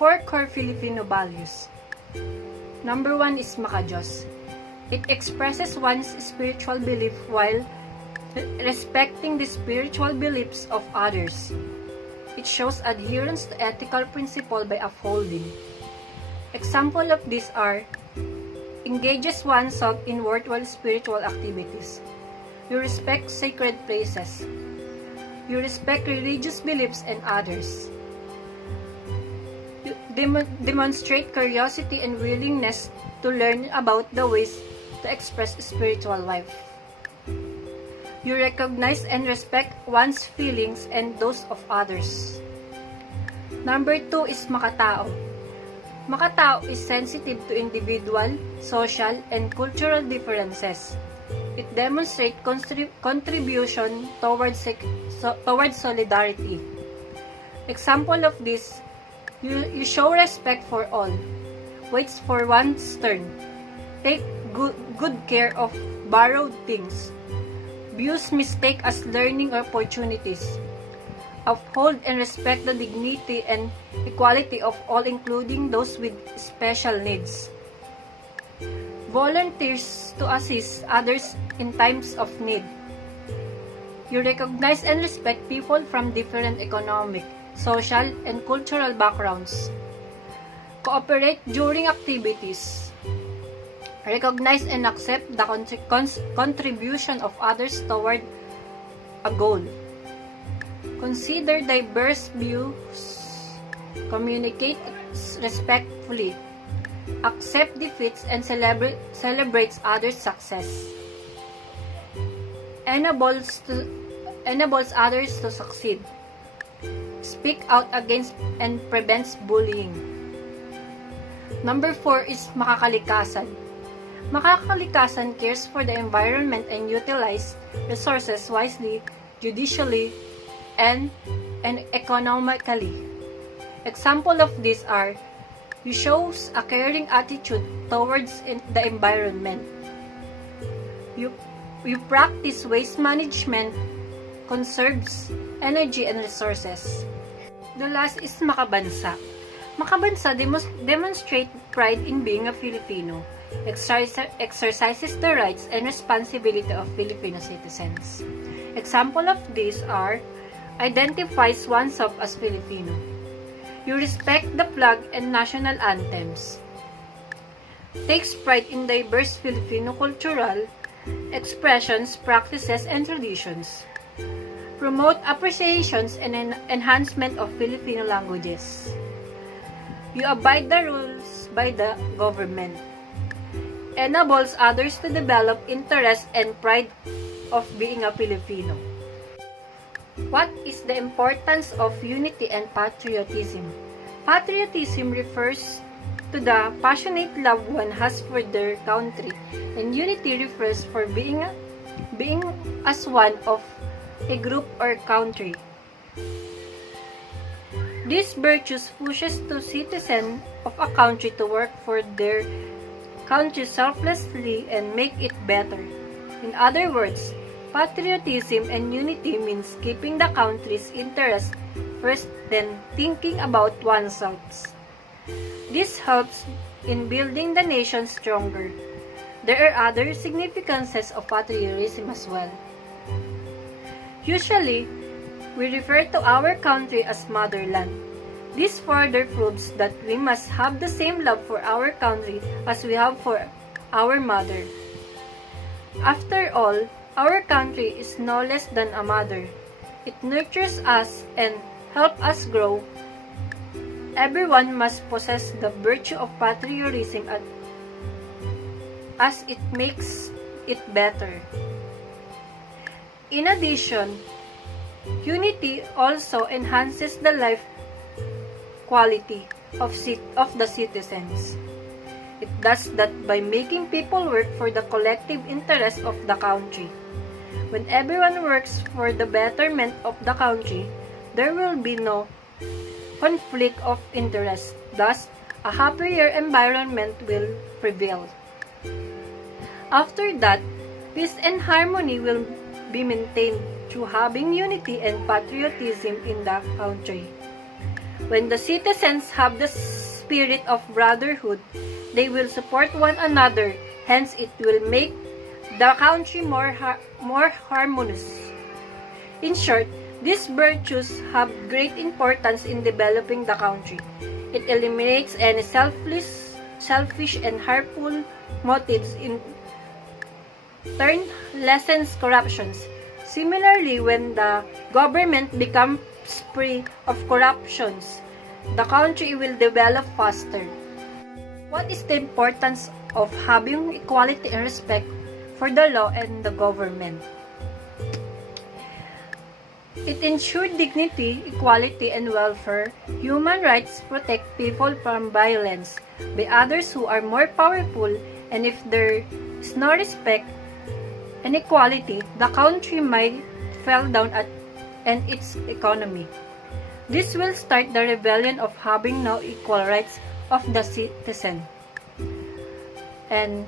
4 core Filipino values. Number 1 is Makajos. It expresses one's spiritual belief while respecting the spiritual beliefs of others. It shows adherence to ethical principle by upholding. Example of these are engages oneself in worthwhile spiritual activities. You respect sacred places. You respect religious beliefs and others. You demonstrate curiosity and willingness to learn about the ways to express spiritual life. You recognize and respect one's feelings and those of others. Number 2 is Makatao. Makatao is sensitive to individual, social, and cultural differences. It demonstrates contribution towards solidarity. Example of this, you show respect for all, waits for one's turn, take good care of borrowed things, views mistake as learning opportunities, uphold and respect the dignity and equality of all including those with special needs. Volunteers to assist others in times of need. You recognize and respect people from different economic, social, and cultural backgrounds. Cooperate during activities. Recognize and accept the contribution of others toward a goal. Consider diverse views. Communicate respectfully. Accept defeats and celebrates others' success. Enables others to succeed. Speak out against and prevents bullying. Number 4 is Makakalikasan. Makakalikasan cares for the environment and utilize resources wisely, judicially, and economically. Example of these are, you shows a caring attitude towards the environment. You practice waste management, conserves energy and resources. The last is Makabansa. Makabansa demonstrate pride in being a Filipino, exercises the rights and responsibility of Filipino citizens. Example of these are, identifies oneself as Filipino. You respect the flag and national anthems. Takes pride in diverse Filipino cultural expressions, practices, and traditions. Promote appreciations and enhancement of Filipino languages. You abide the rules by the government. Enables others to develop interest and pride of being a Filipino. What is the importance of unity and patriotism? Patriotism refers to the passionate love one has for their country, and unity refers for being as one of a group or country. These virtues pushes to citizens of a country to work for their country selflessly and make it better. In other words, patriotism and unity means keeping the country's interest first, then thinking about oneself. This helps in building the nation stronger. There are other significances of patriotism as well. Usually, we refer to our country as motherland. This further proves that we must have the same love for our country as we have for our mother. After all, our country is no less than a mother. It nurtures us and helps us grow. Everyone must possess the virtue of patriotism as it makes it better. In addition, unity also enhances the life quality of the citizens. It does that by making people work for the collective interest of the country. When everyone works for the betterment of the country, there will be no conflict of interest. Thus, a happier environment will prevail. After that, peace and harmony will be maintained through having unity and patriotism in the country. When the citizens have the spirit of brotherhood, they will support one another. Hence, it will make the country more harmonious. In short, these virtues have great importance in developing the country. It eliminates any selfish and harmful motives, in turn lessens corruptions. Similarly, when the government becomes free of corruptions, the country will develop faster. What is the importance of having equality and respect for the law and the government? It ensures dignity, equality, and welfare. Human rights protect people from violence by others who are more powerful, and if there is no respect and equality, the country might fall down and its economy. This will start the rebellion of having no equal rights of the citizen. And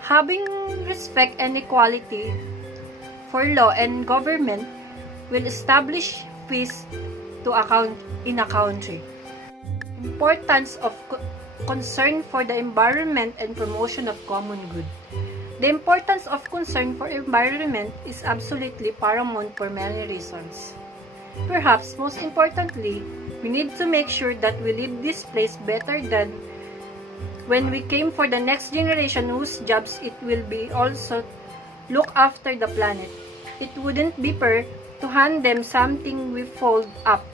having respect and equality for law and government will establish peace in a country. Importance of concern for the environment and promotion of common good. The importance of concern for environment is absolutely paramount for many reasons. Perhaps most importantly, we need to make sure that we leave this place better than when we came, for the next generation whose jobs it will be also look after the planet. It wouldn't be fair to hand them something we fold up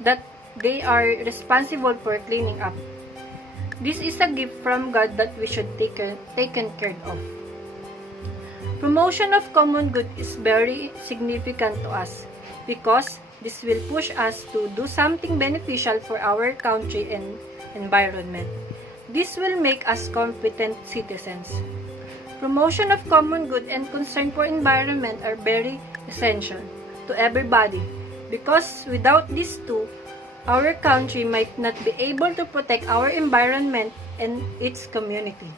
that they are responsible for cleaning up. This is a gift from God that we should take care of. Promotion of common good is very significant to us because this will push us to do something beneficial for our country and environment. This will make us competent citizens. Promotion of common good and concern for environment are very essential to everybody because without these two, our country might not be able to protect our environment and its community.